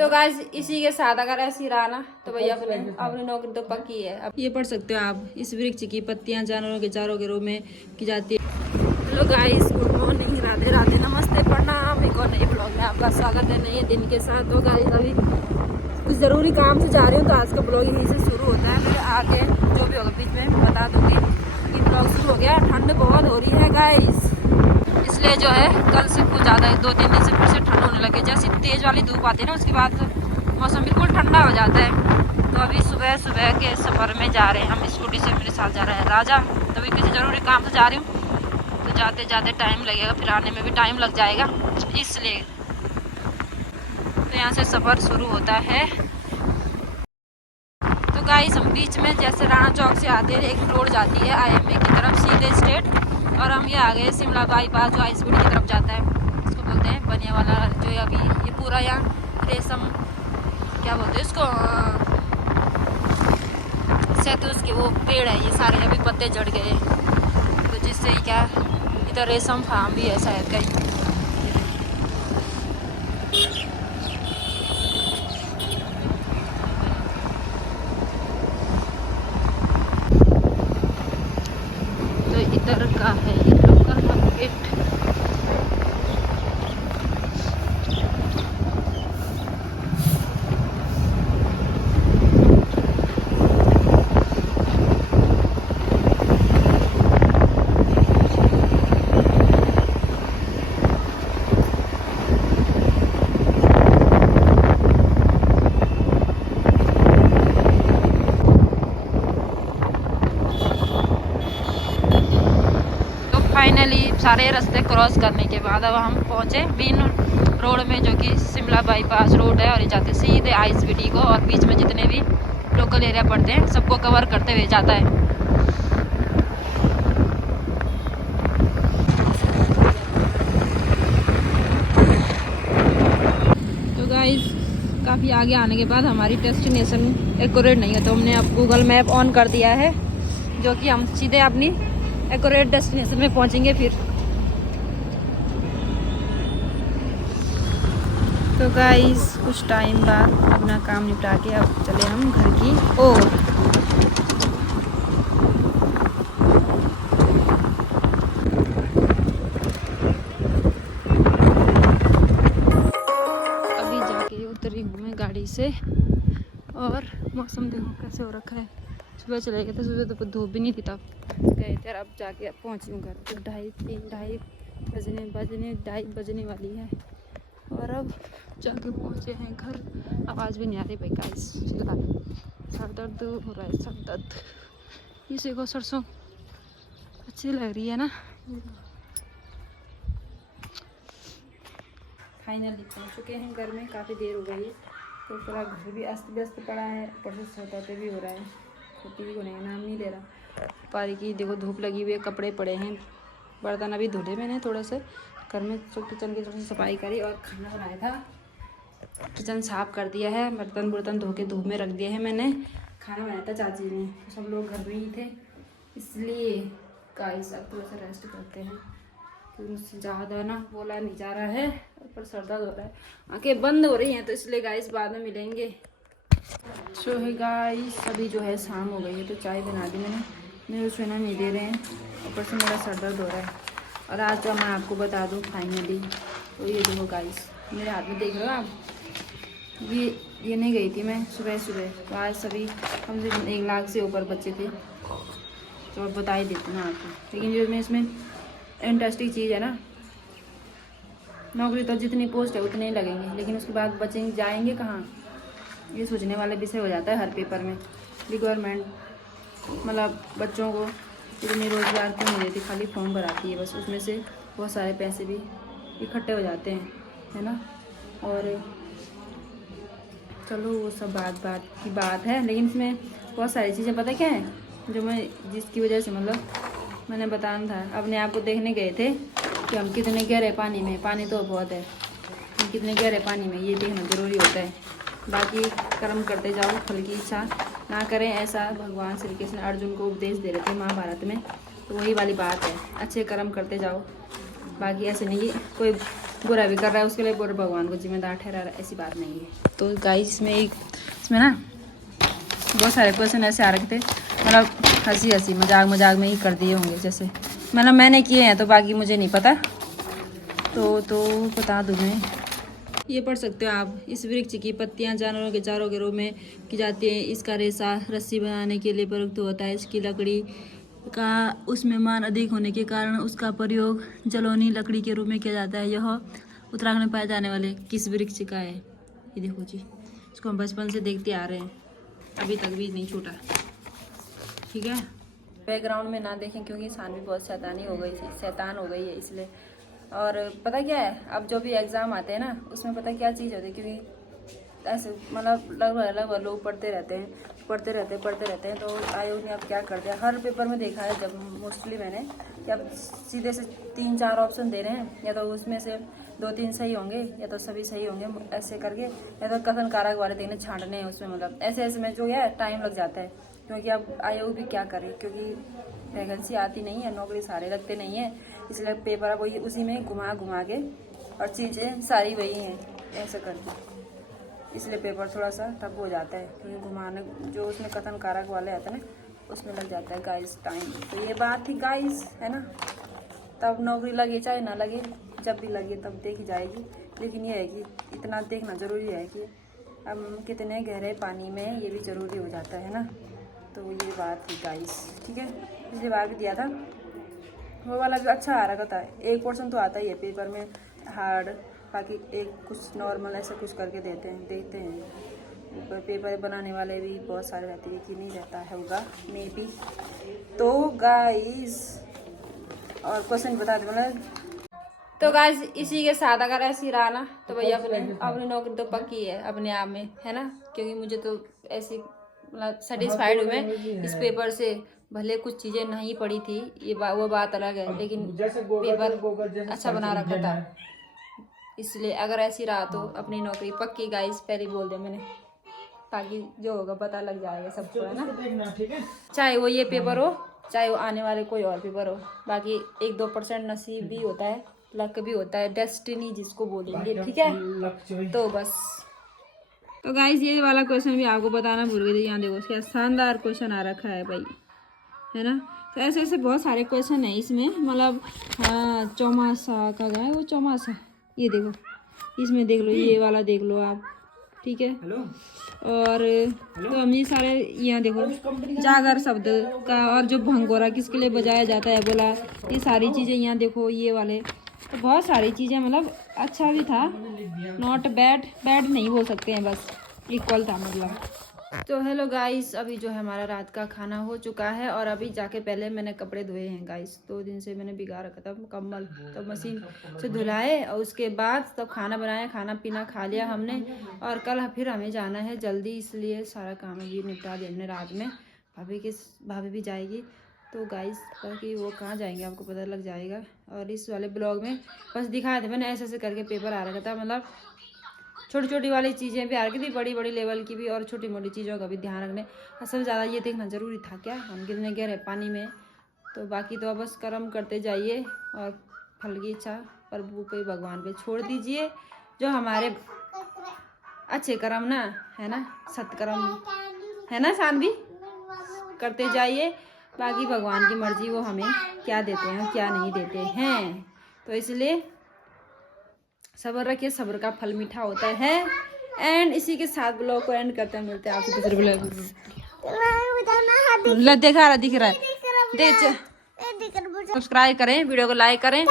तो गाइस इसी के साथ अगर ऐसी रहा ना तो भैया अपनी नौकरी तो पक्की है। अब ये पढ़ सकते हो आप, इस वृक्ष की पत्तियां जानवरों के चारों के रूप में की जाती है। Hello guys, good morning, Radhe Radhe, नमस्ते, प्रणाम। एक और नई ब्लॉग में आपका स्वागत है नए दिन के साथ। तो गाइस अभी कुछ ज़रूरी काम से जा रही हूँ तो आज का ब्लॉग यहीं से शुरू होता है। फिर आगे जो भी होगा बीच में बता दूँगी कि ब्लॉग शुरू हो गया। ठंड बहुत हो रही है गाइस, इसलिए जो है कल से कुछ ज़्यादा 2-3 दिन से फिर से ठंड होने लगी। जैसे तेज़ वाली धूप आती है ना उसके बाद मौसम बिल्कुल ठंडा हो जाता है। तो अभी सुबह सुबह के सफ़र में जा रहे हैं हम, स्कूटी से मेरे साथ जा रहा है राजा। तो अभी किसी ज़रूरी काम से जा रही हूँ तो जाते जाते टाइम लगेगा, फिर आने में भी टाइम लग जाएगा, इसलिए तो यहाँ से सफ़र शुरू होता है। तो गाइस हम बीच में जैसे राणा चौक से आते हैं एक रोड जाती है IMA की तरफ सीधे स्ट्रेट, और हम ये आ गए शिमला बाईपास जो ISBD की तरफ जाता है, इसको बोलते हैं बनिया वाला। जो अभी ये पूरा यहाँ रेशम क्या बोलते हैं इसको, शहतूश के वो पेड़ है, ये सारे अभी पत्ते झड़ गए तो जिससे क्या इधर रेशम फार्म भी है शायद कहीं। तो इधर का है ये लोकल मार्केट। फाइनली सारे रास्ते क्रॉस करने के बाद अब हम पहुँचे मेन रोड में, जो कि शिमला बाईपास रोड है, और ये जाते सीधे ISBD को, और बीच में जितने भी लोकल एरिया पड़ते हैं सबको कवर करते हुए जाता है। तो गाइस काफ़ी आगे आने के बाद हमारी डेस्टिनेशन एक्यूरेट नहीं है, तो हमने अब गूगल मैप ऑन कर दिया है, जो कि हम सीधे अपनी एक्यूरेट डेस्टिनेशन में पहुंचेंगे फिर। तो गाइस कुछ टाइम बाद अपना काम निपटा के अब चले हम घर की ओर। अभी जाके उतरी हूँ मैं गाड़ी से, और मौसम देखो कैसे हो रखा है। सुबह चले गए थे, सुबह तो धूप भी नहीं थी तब गए थे, अब जाके पहुँची हूँ घर। तो 2:30 बजने वाली है, और अब जाके पहुँचे हैं घर। आवाज़ भी नहीं आ रही भाई गाइस, फिलहाल सर दर्द हो रहा है, सर दर्द। इसी को सरसों अच्छी लग रही है ना। फाइनली पहुँच चुके हैं घर में, काफ़ी देर हो गई है, तो पूरा घर भी अस्त व्यस्त पड़ा है, ऊपर से सौते भी हो रहा है, छुट्टी को नहीं नाम नहीं ले रहा। पारी की देखो धूप लगी हुई है, कपड़े पड़े हैं, बर्तन अभी धुले मैंने थोड़ा सा घर में, तो किचन की थोड़ी सी सफाई करी और खाना बनाया था। किचन साफ कर दिया है, बर्तन धो के धूप में रख दिए हैं मैंने। खाना बनाया था चाची ने, तो सब लोग घर में ही थे, इसलिए गाइस अब थोड़ा सा रेस्ट करते हैं, क्योंकि मुझसे ज़्यादा ना बोला नहीं जा रहा है, ऊपर सर दर्द हो रहा है, आंखें बंद हो रही हैं, तो इसलिए गाइस बाद में मिलेंगे। सो है गाइस, अभी जो है शाम हो गई है, तो चाय बना दी मैंने, मेरे सोना नहीं दे रहे हैं, ऊपर से मेरा सर दर्द हो रहा है। और आज जो मैं आपको बता दूं फाइनली, तो ये देखो गाइस मेरे हाथ में देख रहे हो आप, ये नहीं गई थी मैं सुबह सुबह, तो आज सभी कम से कम 1 लाख से ऊपर बच्चे थे, तो बता ही देते ना आपको। लेकिन जो मैं इसमें इंटरेस्टिंग चीज़ है ना, नौकरी तो जितनी पोस्ट है उतने ही लगेंगे, लेकिन उसके बाद बच्चे जाएंगे कहाँ, ये सोचने वाला विषय हो जाता है हर पेपर में। भी गवर्नमेंट मतलब बच्चों को इतनी रोज़गार क्यों नहीं देती, खाली फॉर्म भराती है बस, उसमें से बहुत सारे पैसे भी इकट्ठे हो जाते हैं, है ना। और चलो वो सब बात की बात है, लेकिन इसमें बहुत सारी चीज़ें पता क्या है, जो मैं जिसकी वजह से मतलब मैंने बताना था, अपने आप को देखने गए थे कि हम कितने गहरे पानी में, पानी तो बहुत है, हम कितने गहरे पानी में, ये देखना ज़रूरी होता है। बाकी कर्म करते जाओ, फल की इच्छा ना करें, ऐसा भगवान श्री कृष्ण अर्जुन को उपदेश दे रहे थे महाभारत में, तो वही वाली बात है, अच्छे कर्म करते जाओ। बाकी ऐसे नहीं कोई बुरा भी कर रहा है उसके लिए पूरा भगवान को जिम्मेदार ठहरा रहा है, ऐसी बात नहीं है। तो गाइस इसमें ना बहुत सारे क्वेश्चन ऐसे आ रखे थे, मतलब हंसी मजाक में ही कर दिए होंगे जैसे, मतलब मैंने किए हैं तो बाकी मुझे नहीं पता, तो बता दूँ मैं। ये पढ़ सकते हो आप। इस वृक्ष की पत्तियां जानवरों के चारों के रूप में की जाती हैं। इसका रेशा रस्सी बनाने के लिए प्रयुक्त होता है। इसकी लकड़ी का उसमें मान अधिक होने के कारण उसका प्रयोग जलौनी लकड़ी के रूप में किया जाता है। यह उत्तराखंड में पाए जाने वाले किस वृक्ष का है? ये देखो जी, इसको हम बचपन से देखते आ रहे हैं, अभी तक भी नहीं छूटा। ठीक है, बैकग्राउंड में ना देखें क्योंकि सानवी बहुत शैतान हो गई है इसलिए। और पता क्या है, अब जो भी एग्ज़ाम आते हैं ना उसमें पता क्या चीज़ होती है, क्योंकि ऐसे मतलब लगभग लोग पढ़ते रहते हैं। तो आयोग ने अब क्या कर दिया, हर पेपर में देखा है जब मोस्टली मैंने कि अब सीधे से 3-4 ऑप्शन दे रहे हैं, या तो उसमें से 2-3 सही होंगे या तो सभी सही होंगे ऐसे करके, या तो कथन कारक वाले देने छांटने हैं उसमें, मतलब ऐसे में जो है टाइम लग जाता है। क्योंकि अब आयोग भी क्या करे, क्योंकि वैकेंसी आती नहीं है, नौकरी सारे लगते नहीं है, इसलिए पेपर वही उसी में घुमा के और चीज़ें सारी वही हैं ऐसे करके, इसलिए पेपर थोड़ा सा टफ हो जाता है, क्योंकि घुमाने जो उसमें कथन कारक वाले आते हैं ना उसमें लग जाता है गाइस टाइम। तो ये बात थी गाइस, है ना। तब नौकरी लगे चाहे ना लगे, जब भी लगे तब देखी जाएगी, लेकिन ये है कि इतना देखना ज़रूरी है कि हम कितने गहरे पानी में, ये भी ज़रूरी हो जाता है ना। तो ये बात थी गाइस, ठीक है। पिछली बार भी दिया था वो वाला भी अच्छा आ रहा था, 1 पोर्शन तो आता ही है पेपर में हार्ड, बाकी एक कुछ नॉर्मल ऐसा कुछ करके देखते हैं। पेपर बनाने वाले भी बहुत सारे रहते हैं कि नहीं रहता है होगा मे बी। तो गाइस और क्वेश्चन बता दो, मतलब तो गाइस इसी के साथ अगर ऐसी रहा ना तो भैया अपनी नौकरी तो पक्की है अपने आप में, है ना। क्योंकि मुझे तो ऐसी मतलब सेटिस्फाइड हूँ मैं इस पेपर से, भले कुछ चीज़ें नहीं पड़ी थी ये वो बात अलग है, लेकिन पेपर अच्छा बना रखा था, इसलिए अगर ऐसी रहा तो अपनी नौकरी पक्की गाइस, पहले बोल दिया मैंने, ताकि जो होगा पता लग जाएगा सबको, है ना। चाहे वो ये पेपर हो चाहे वो आने वाले कोई और पेपर हो, बाकी 1-2% नसीब भी होता है, लक भी होता है, डेस्टिनी जिसको बोलेंगे, ठीक है। तो बस तो गाइस ये वाला क्वेश्चन भी आपको बताना भूल गई थी, यहाँ देखो क्या शानदार क्वेश्चन आ रखा है भाई, है ना। तो ऐसे बहुत सारे क्वेश्चन है इसमें, मतलब चौमासा का है वो चौमासा, ये देखो इसमें देख लो, ये वाला देख लो आप, ठीक है। और तो हम ये सारे यहाँ देखो जागर शब्द का, और जो भंगोरा किसके लिए बजाया जाता है बोला, ये सारी चीज़ें यहाँ देखो, ये वाले तो बहुत सारी चीज़ें, मतलब अच्छा भी था, नॉट बैड नहीं बोल सकते हैं, बस इक्वल था मतलब। तो हेलो गाइस, अभी जो है हमारा रात का खाना हो चुका है, और अभी जाके पहले मैंने कपड़े धोए हैं गाइस, 2 दिन से मैंने भिगा रखा था मुकम्मल, तो मशीन से धुलाए और उसके बाद तब खाना बनाया, खाना पीना खा लिया हमने, और कल फिर हमें जाना है जल्दी, इसलिए सारा काम अभी निपटा दिया हमने रात में। भाभी भी जाएगी, तो गाइस बाकी वो कहाँ जाएंगे आपको पता लग जाएगा। और इस वाले ब्लॉग में बस दिखाया था मैंने ऐसे करके पेपर आ रखा था, मतलब छोटी छोटी वाली चीज़ें भी आ रही थी, बड़ी बड़ी लेवल की भी, और छोटी मोटी चीज़ों का भी ध्यान रखने, सबसे ज़्यादा ये देखना ज़रूरी था क्या हम कितने गहरे पानी में। तो बाकी तो बस कर्म करते जाइए और फल की इच्छा प्रभु पे भगवान पे छोड़ दीजिए, जो हमारे अच्छे कर्म ना, है ना, सत्कर्म, है ना सानवी, करते जाइए, बाकी भगवान की मर्जी वो हमें क्या देते हैं क्या नहीं देते हैं। तो इसलिए सब्र रखिए, सब्र का फल मीठा होता है। एंड इसी के साथ ब्लॉग को एंड करते हैं, मिलते हैं आपसे दूसरे ब्लॉग में। दिख रहा है, सब्सक्राइब करें, वीडियो को लाइक करें,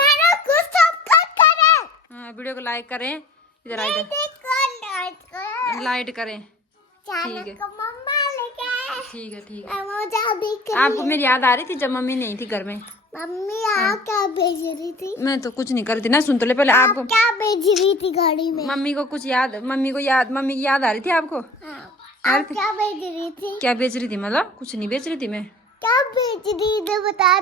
हाँ वीडियो को लाइक करें, इधर लाइट करें, ठीक है। आपको मेरी याद आ रही थी जब मम्मी नहीं थी घर में? मम्मी आप क्या भेज रही थी? मैं तो कुछ नहीं कर रही थी ना, सुन तो ले पहले। आपको क्या भेज रही थी गाड़ी में? मम्मी की याद आ रही थी आपको? आप क्या भेज रही थी? क्या बेच रही थी, मतलब कुछ नहीं बेच रही थी मैं। क्या भेज रही थी बता।